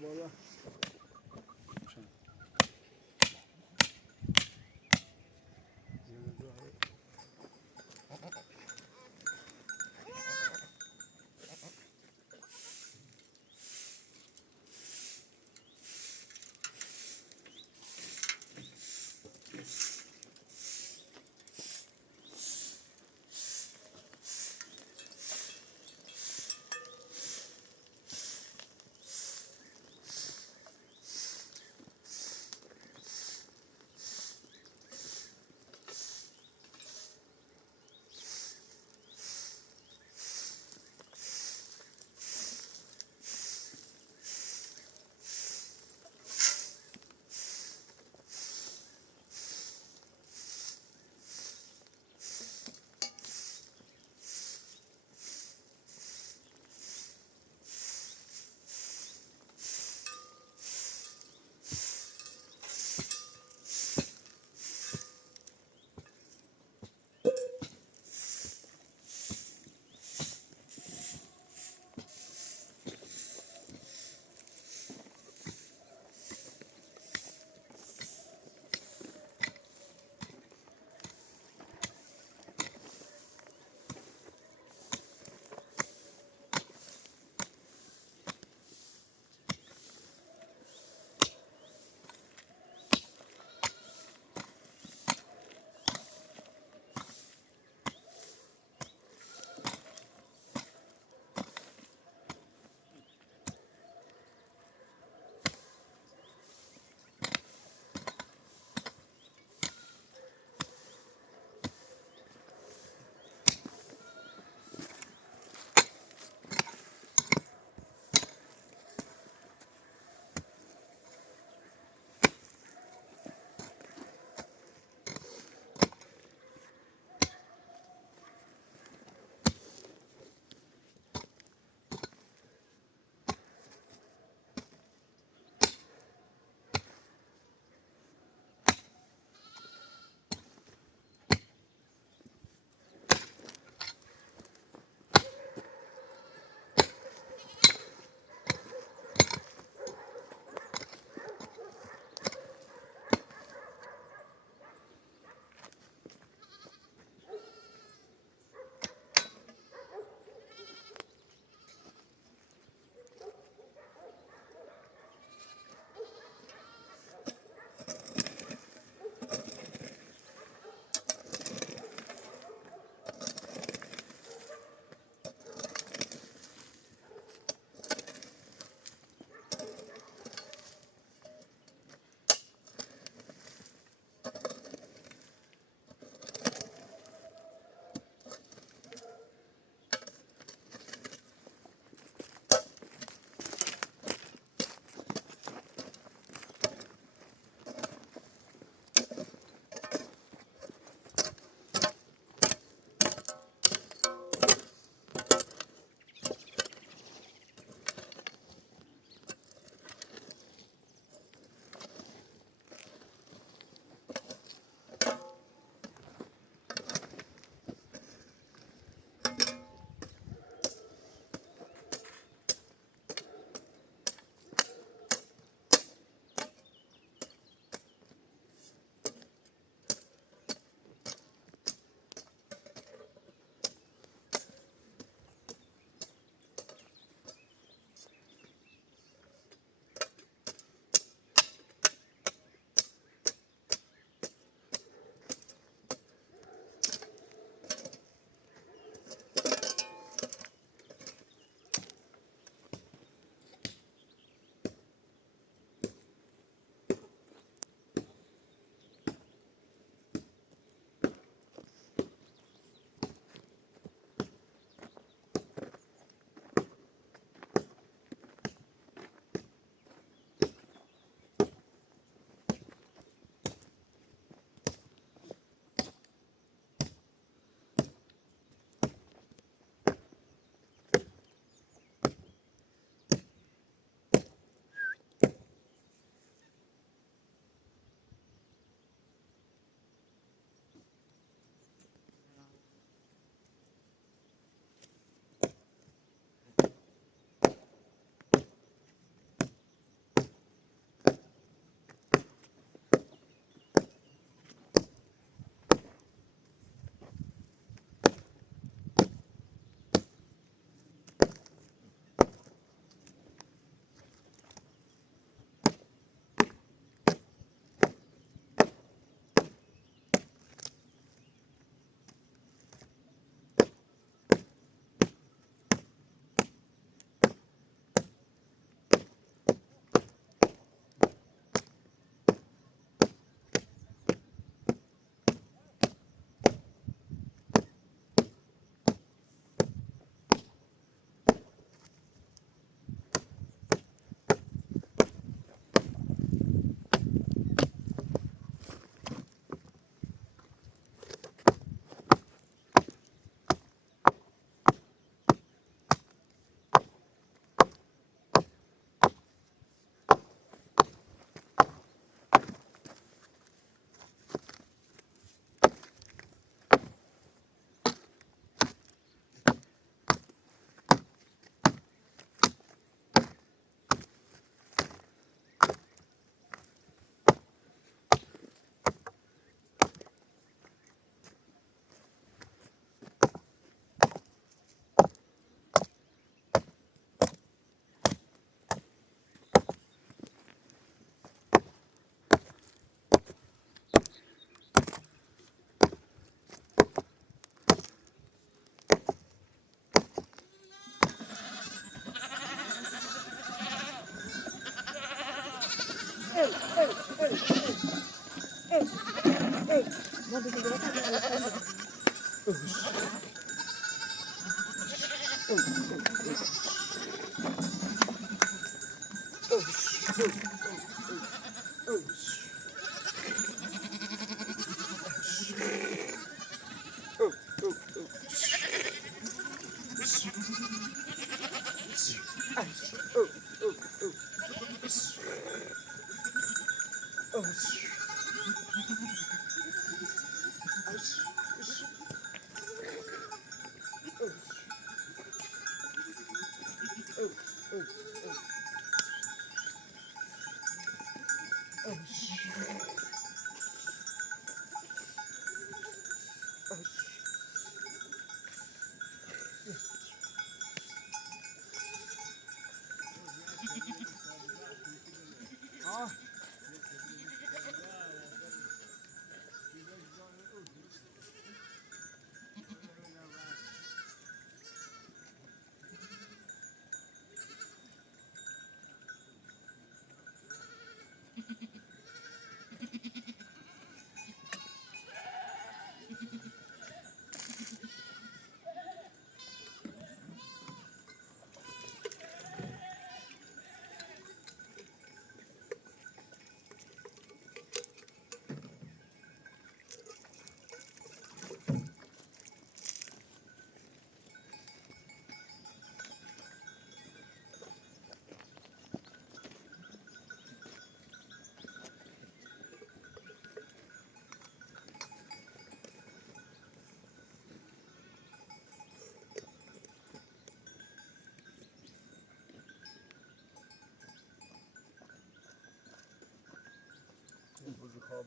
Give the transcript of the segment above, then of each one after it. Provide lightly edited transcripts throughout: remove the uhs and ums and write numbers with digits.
بالا.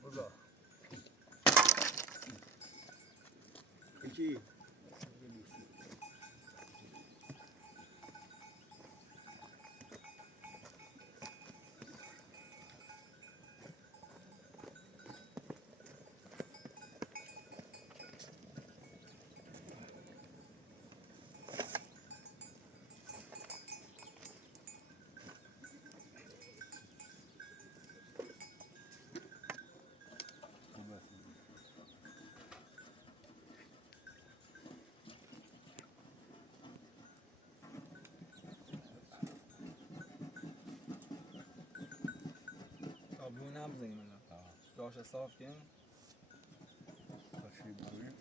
Burada. Peki. آبون هم بزنیم الان جاش صاف کنیم تشریف بگوییم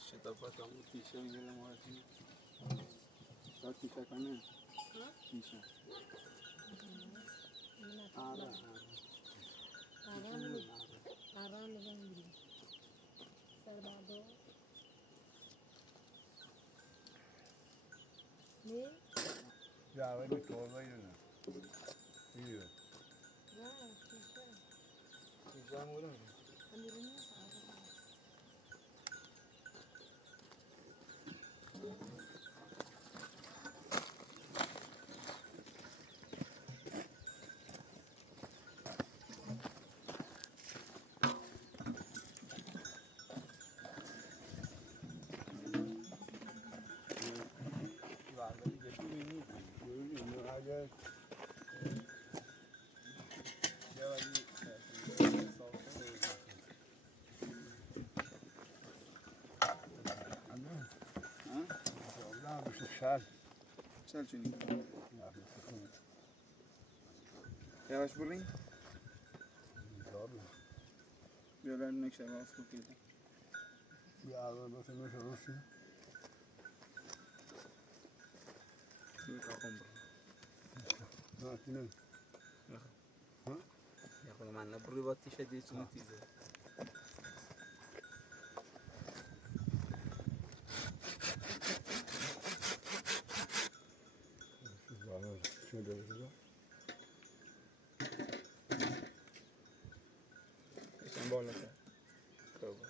شتافت هم بود تیشه میگیره مارتین تا تیشه کنه تیشه آره آرام بزنیم سر بعدو نه جعبه میتوازه یا نه ایه نه تیشه تیشه هم بوده میگه امیرونه اگر چل چونی یواش برین بیارن نکشه باز خوب کردن روی تاقم برو یا خود من نبروی با تیشه دیگه چونه تیزه ایشان بالا کرد خوبه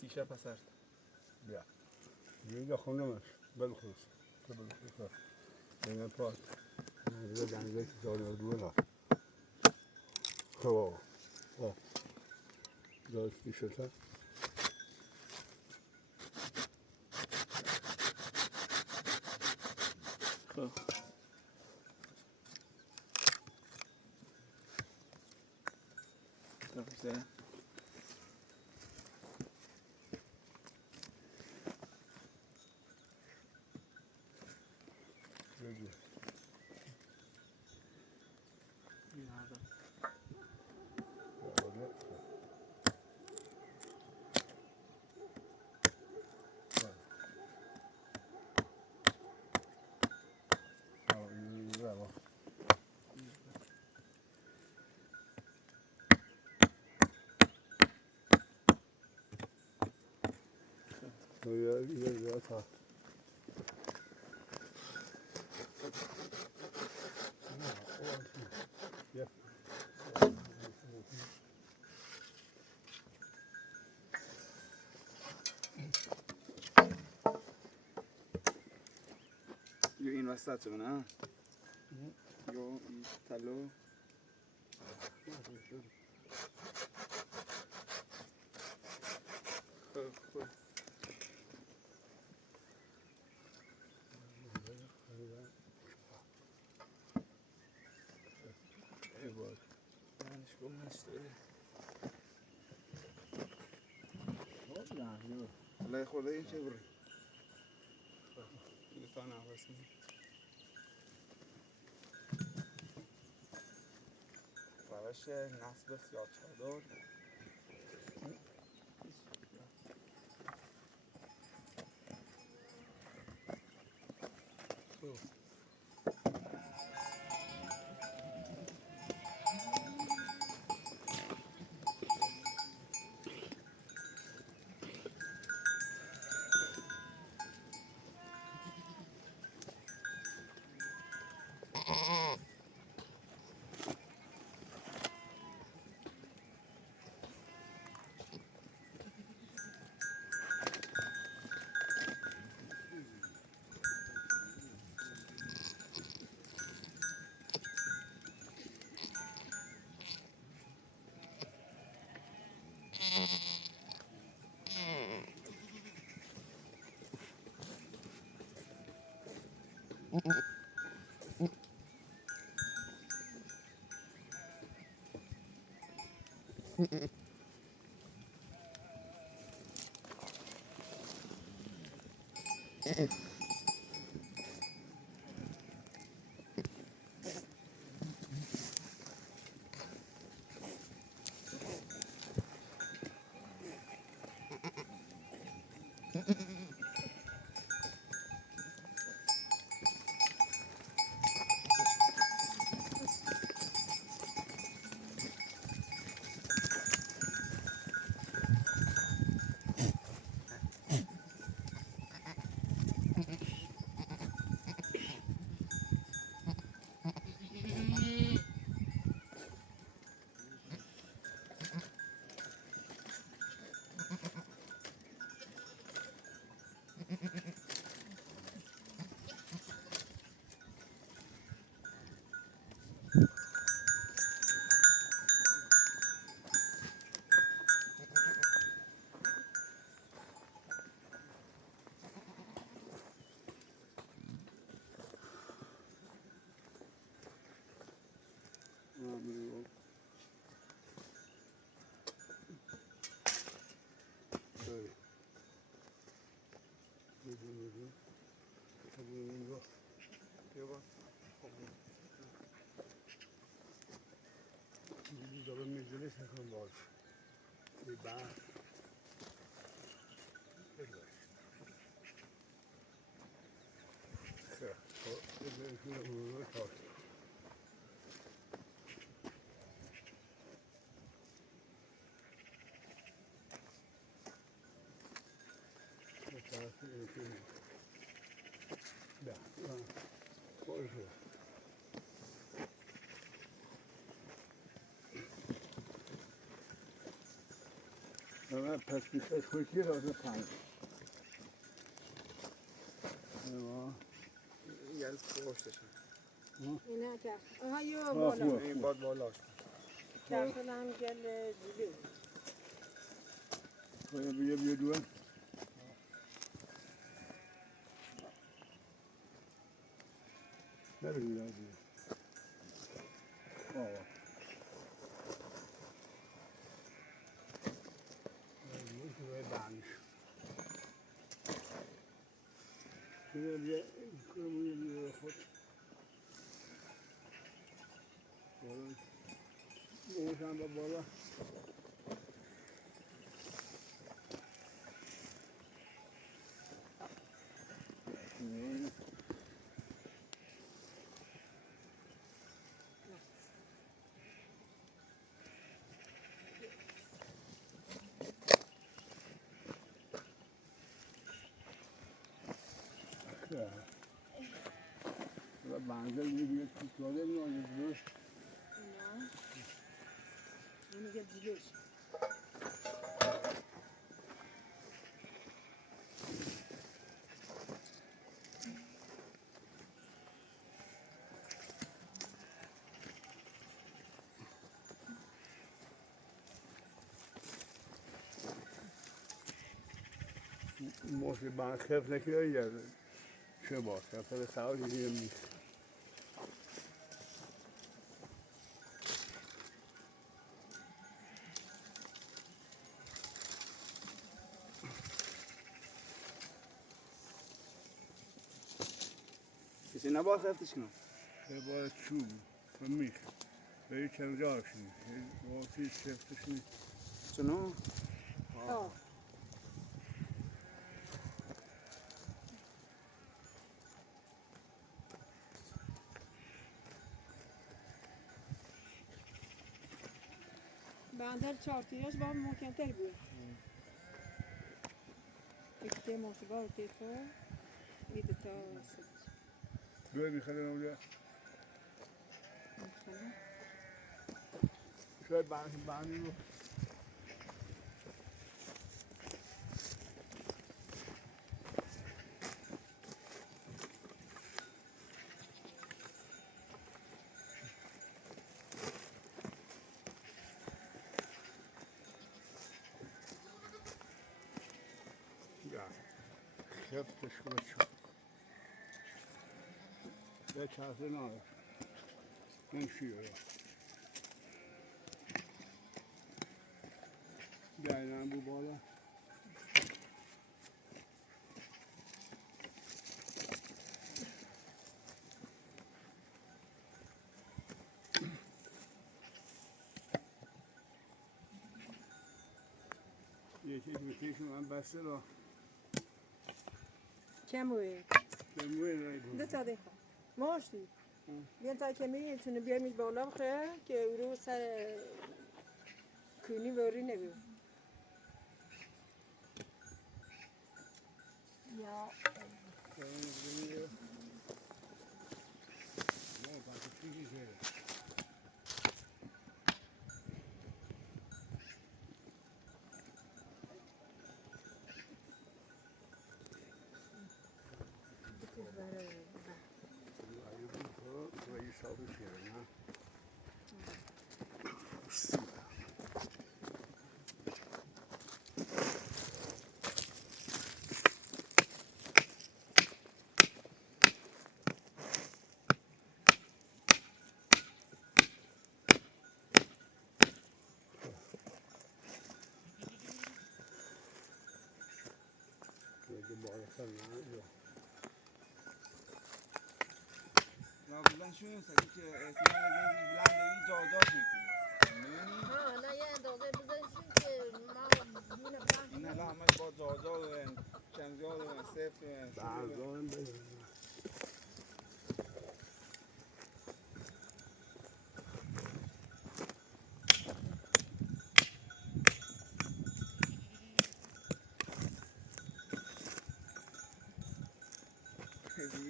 تیشه پسرد بیا اینجا خونمش بلخص بلخص این پاک اینجا دنگه که داره دولا خب داشتی شده خب درسته بگو این هذا آره. برای یه تا جو این وسط شو نه جو این تلو خب خب دانش گم هسته الله خورده این چه بری این تا نفس می روش نصب سیاه چادر دارم میزنش نکنم باز یه بعد پس بیشتر خوشی را ده پنج یل پشتشون اینا چرخ آها یو بالا این باد بالاش چرخ هم گل جلو بیا دوان می‌دادی. میشه به بانش. شده بیا کنمون یه خود. بالا. موشم با بالا. و بانجل می‌بینی تو توالت می‌آید نه اینو میگه جلوش موش بانش خف نکیه یا چه باشه خفه سوار دیگه نیست. کسی نباید خفتش کنم. یه بار چوب و میخ. به یک چند جاشی. واقعی خفتش نیست. چونو؟ آه بندر چارتیاش با محکم‌تر بود یکی ماشبا و تیفا ایده تا دوی میخواد اونجا. شاید بانی رو. یا خفتش کنه چوب. یه چهارده ناره. این شیره. جایدن بو بالا. یکی میتیشون هم بسته را. کموی جمعوی رای دو تا دیخوا ماشتی بیان تا کمی تونه بیارمید بالا بخواه که او رو سر کنی وری نبید یا نه پس چیزی زیره. Ayı bu burayı saldı şerine. Böyle bağırsan ne yok. معمولا شون سری که احتمال گنجش بلند بگی جا جاش میکنه میبینی؟ ها نه یه اندازه بذارشون که ما دونه بلند این کنیم. الان همش با جا جا و چمجا و سفت و شروع Dağdan böyle.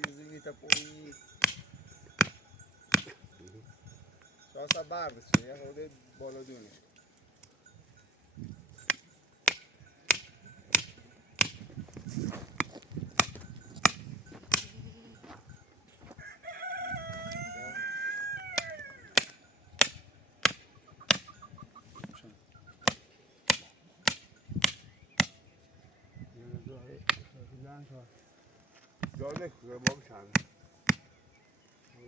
yüzünü tapoyu şahsa bardı çiğ ya orada بالا دونش Filan sonra. Gördük ve bak sen.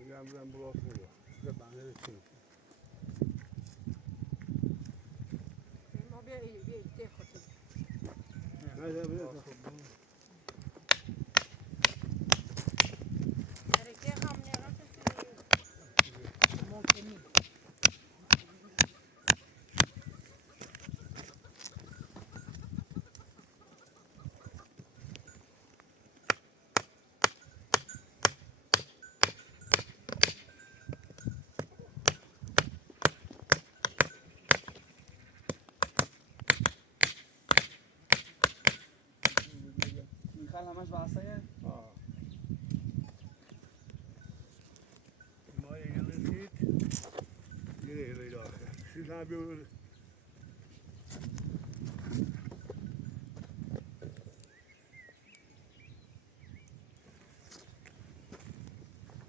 میگم برو خوبه به بنده چی ما بیا ده خودت. نه بده درکه هم نگاه کسی ممکنی. میخوال همش واسه ما یه رسید یه ایلی داخل سیز هم بیور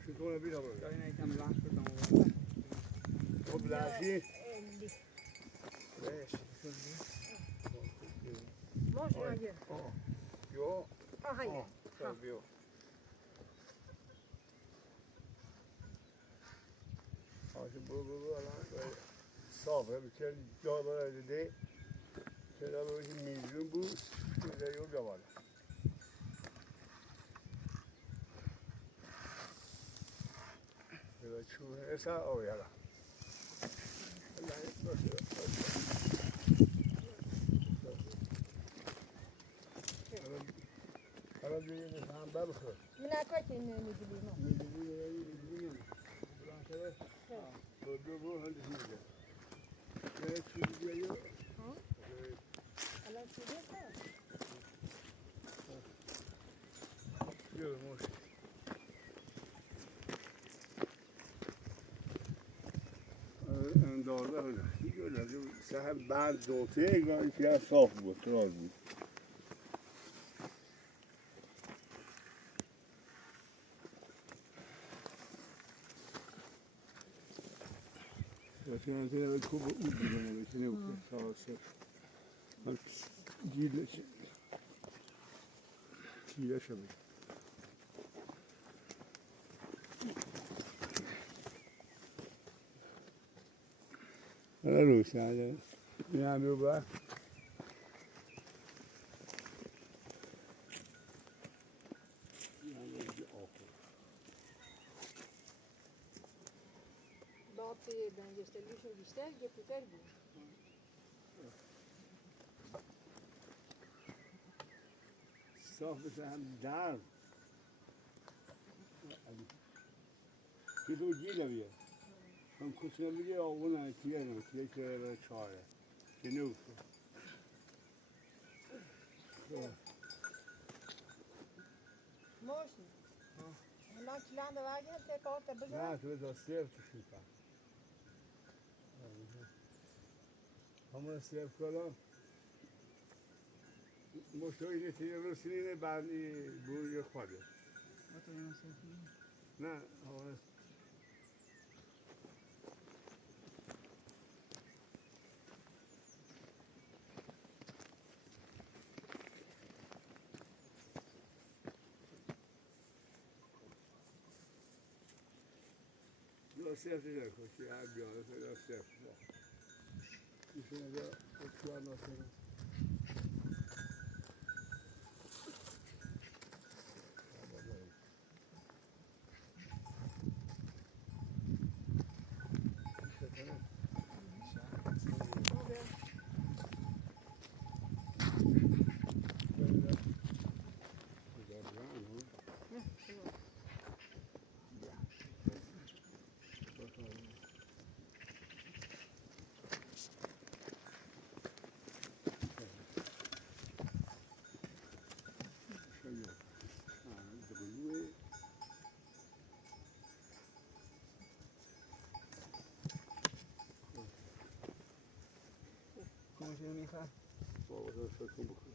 شکونه بیدا برو یا این یکم لحظ بدم خب لحظی الی. بهش ماش نگه. یو آهایه. بیو آشه برو الان صافه بکن جا برای دیده که در روی میلیون بود که در یول جوالا که در چونه اصلا آویالا الله باشه الان دیگه هم ببخور نه که نمیدونی ما. میلیون برانکره برو هندش میگه نه چیزی بیایو الان چی دیگه؟ یه موش اندازه هنه دیگه لازم سهم بعد دوته گاهی که صاف بود راز بود Sen de böyle kubu uydurma mesela ne bu sağ olsun. Bak giyle giyle şöyle. Helal olsun hadi. Ne yapıyor bu? بعد بنگشتلیشون بیشتر گپیتر بود. Saf mesela hem dar. Bir de o giyle bir. Hem kusura bir de ona tiyelim, tiye çare. Gene olsun. ماشي. الان کلان دواجه هم تکار تبزه. Ne tu da sev tuşupa. Ama sev kalan. مشتری نتیجه رسیدن بعدی بوی خواده. نه آره. یا سیف دیگر کشی هر بیاره یا سیف دیگر. میشه یا اکتوار ناسه. موشی میخواد بابا داشت فکر بکنم.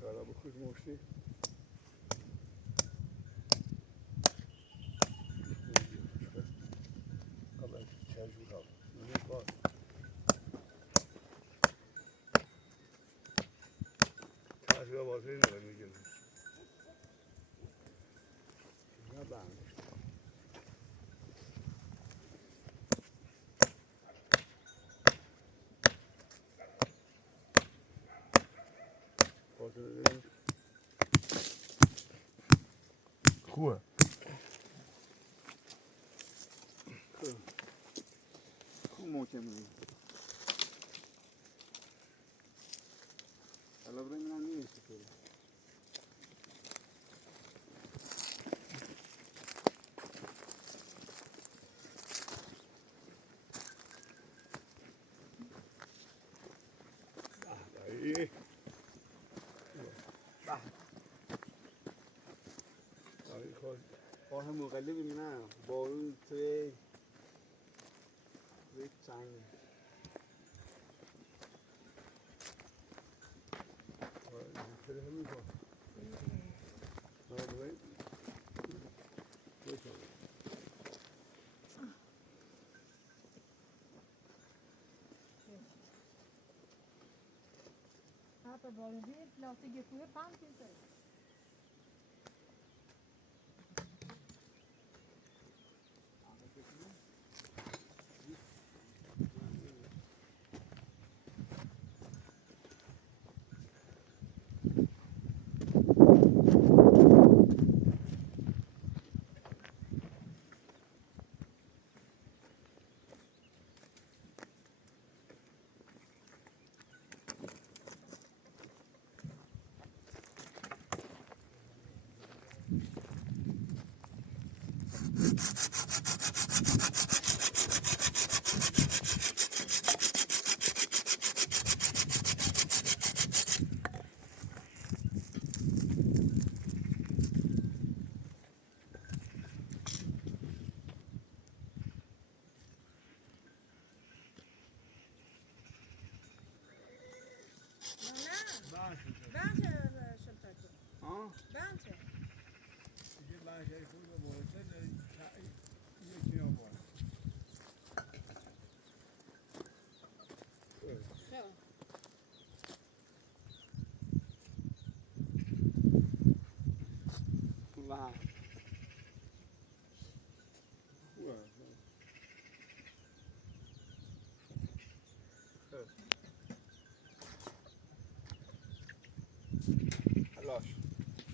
شاید بخوش مشتی. قبل تجربه هم. نمی‌کنم. تجربه واسه این رو میگم نه بند خوبه خوب محکمه حالا برای من هم نیست طوری ای راه مقلبی نه بارون توی چنگ Här på Borgby, Lasse Gepue, Pampisar. Wow. حلاش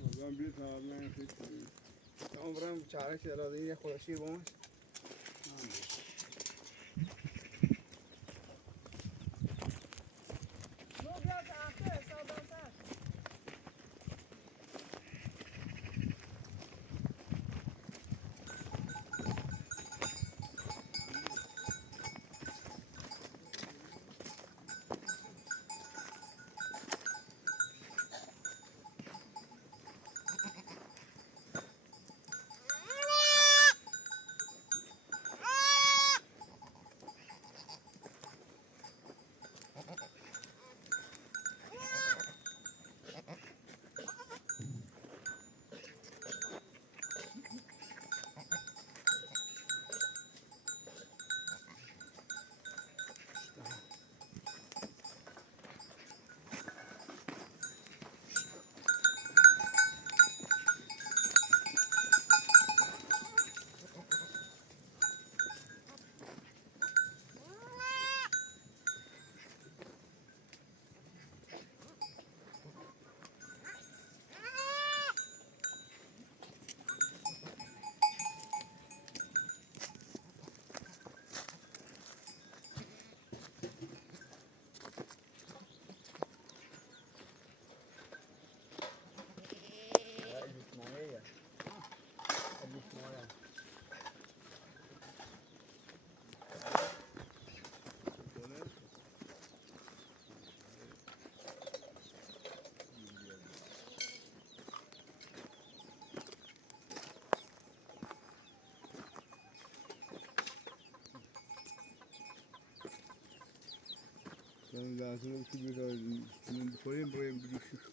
آدم بیت آدم خیلی عمرم چهارک دراده یه خودشی بامش Ben lazım ki bir bunun koyayım buraya bir düşük.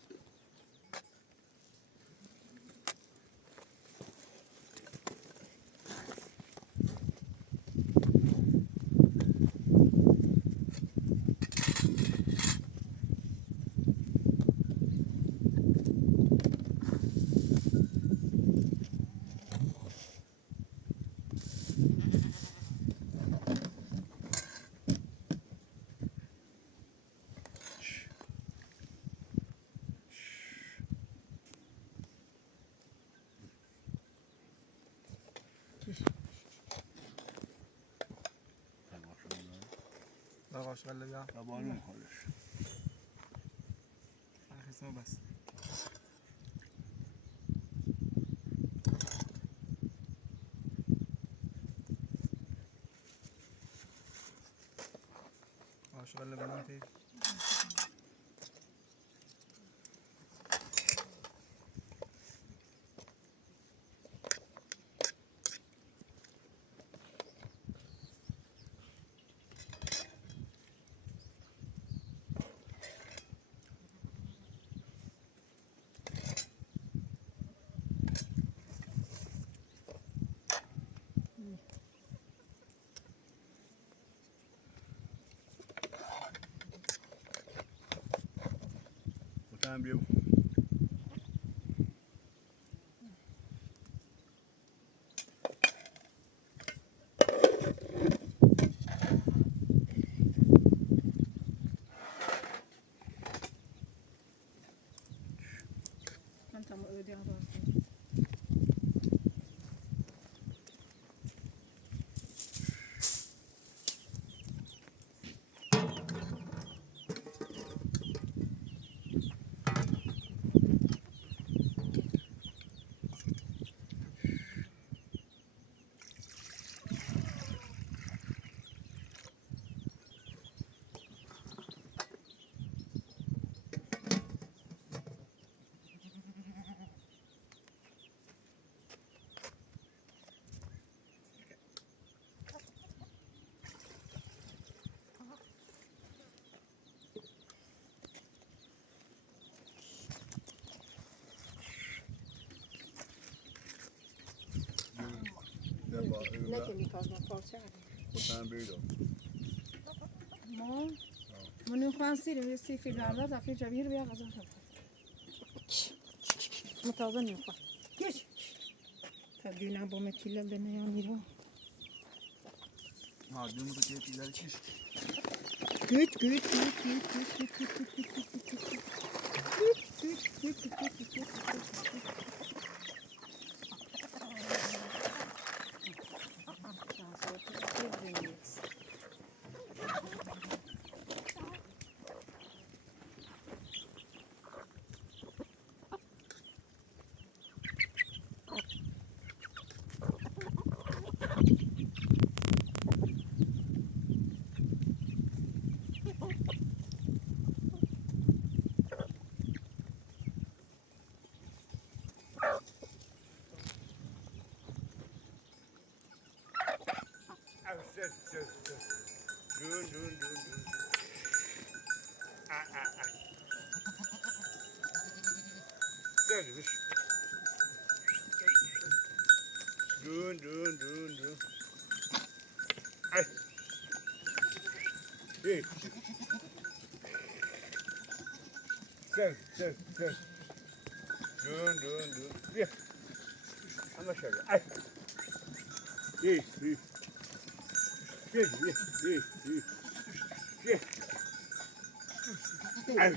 قاشقله بیا Tabanım kalır. خیسمو بس قاشقله بناتي Utan bir من tam ödeyem var. Ne kemik alma parça. utan bir ما منو خوان سيري سي في العرض في جميل بيا غزل متوازن يقع كيش تبدينا بومكيلا لنا يعني رو ها düğümü de ileri çiş Good, good, good, good, good, good, good, good, good, good, good, good. Good, good, good, good, good, good, good, good. Dün. Gelmiş. Dün. Ay. Hey. Gel. Dün. Gel. Ama şöyle. Ay. Hey. Gel. Ay.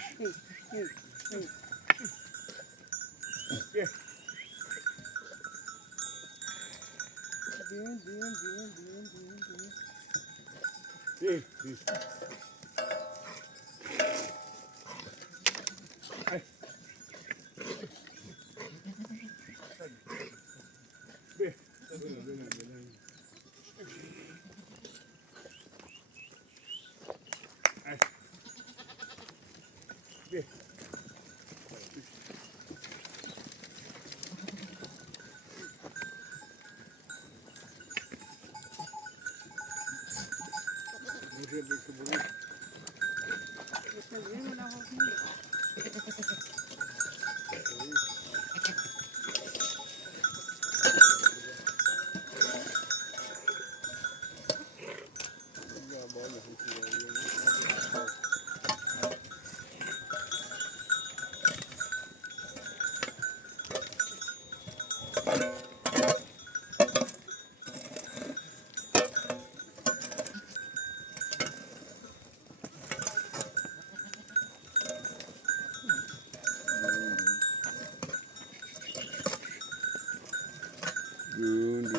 Gel. Hey. Ay. Be. Ay. Be. Dün.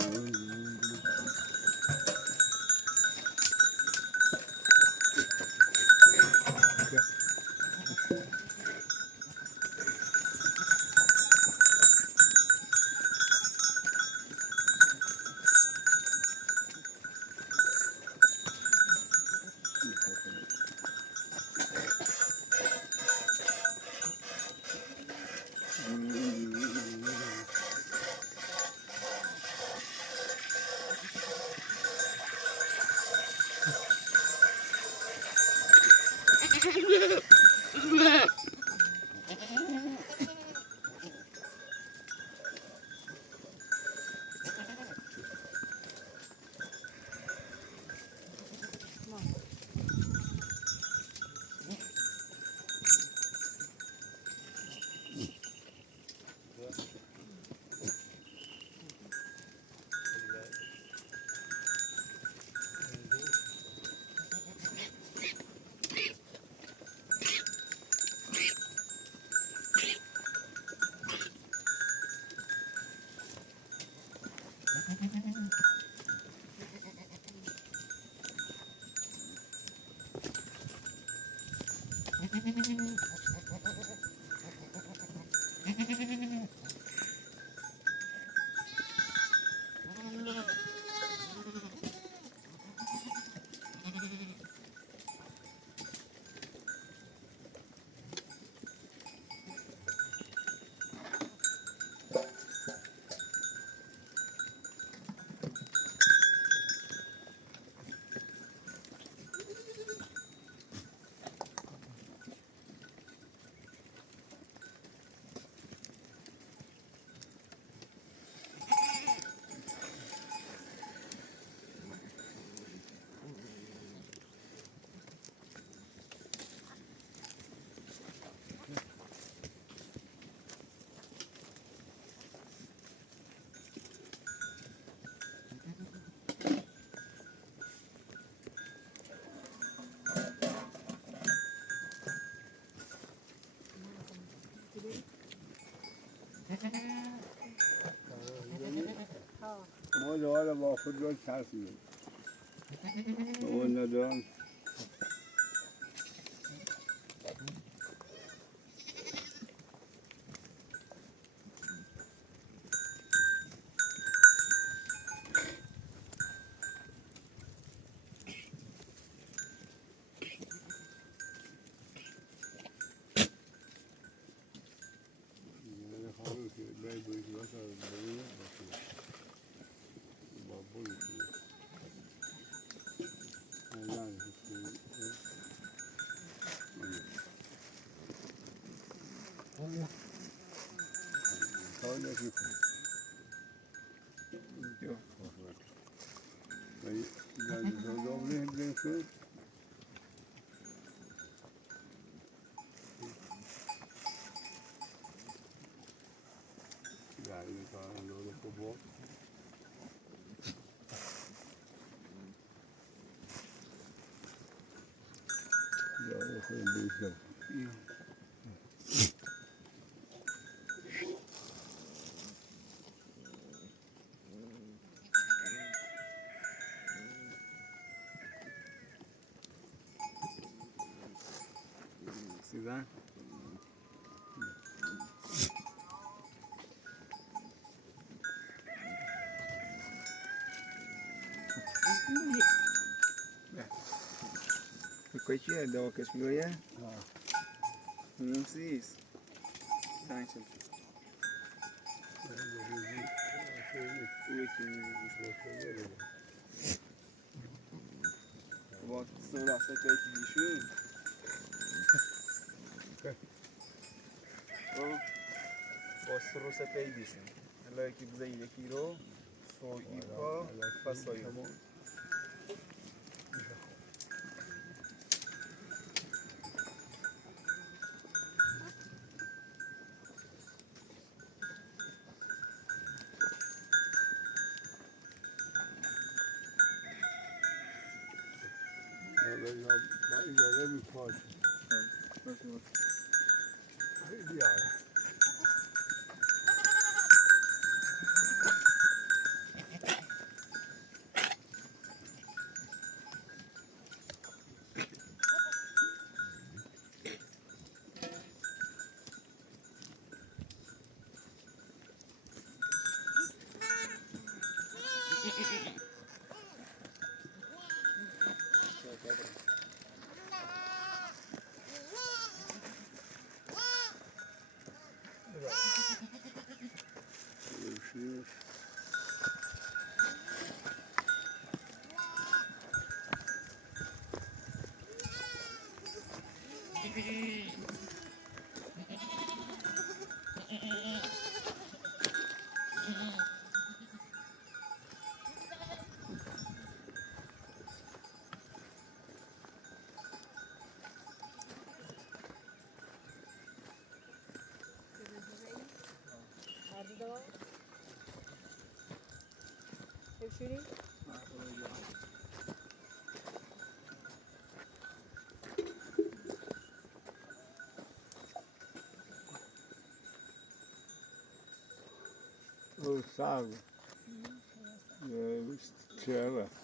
ما دوباره با خود را ترسیم بابا ندارم سیزن Quay chia đồ cái người á, không xí, đang xem, vợ sửa lại sẽ chơi gì chứ, vợ sửa sẽ chơi gì chứ, là cái gì vậy kilo, so ipa, pasoyo. اجازه میخواد خیلی عالی. Hehehe شوری؟ O sabe. Chama.